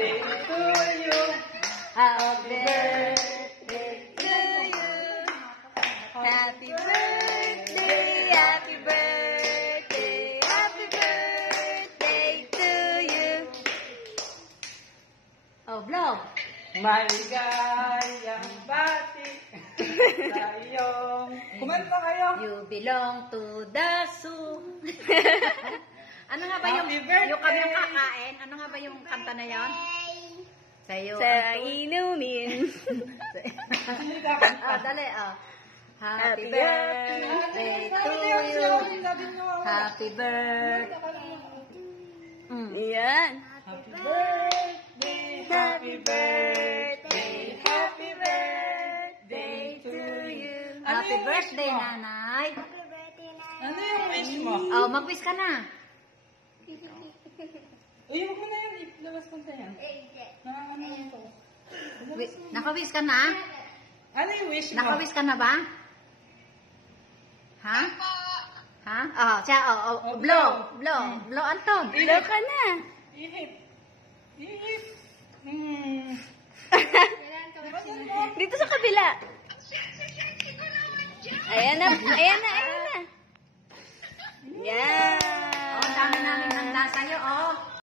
birthday to you. Happy birthday to you. Happy birthday, happy birthday, happy birthday to you. Oh, blow. Maligayang bati sa iyong... Kumanta kayo. You belong to the zoo. Ano nga ba yung, Happy birthday. yung kami yung kakain? Ano nga ba yung kanta na yon? Sa'yo. Sa inumin. Dali, Happy birthday to you. Happy birthday. Yan. Happy birthday, happy birthday, happy birthday to you. Happy birthday, nanay. Ano yung wish mo? Oh, mag-wish ka na. Uy, huwag mo na yan. Ilabas mo na yan. Nakakano mo ito. Naka-wish ka na? Ano yung wish mo? Naka-wish ka na ba? Ha? Ha? Oh, siya, blow, blow, blow, Anton. Blow ka na. Ihip. Ihip. Dito sa kabila. Ayan na, ayan na, ayan na. Yan. Oh, dami namin handa sa'yo, oh.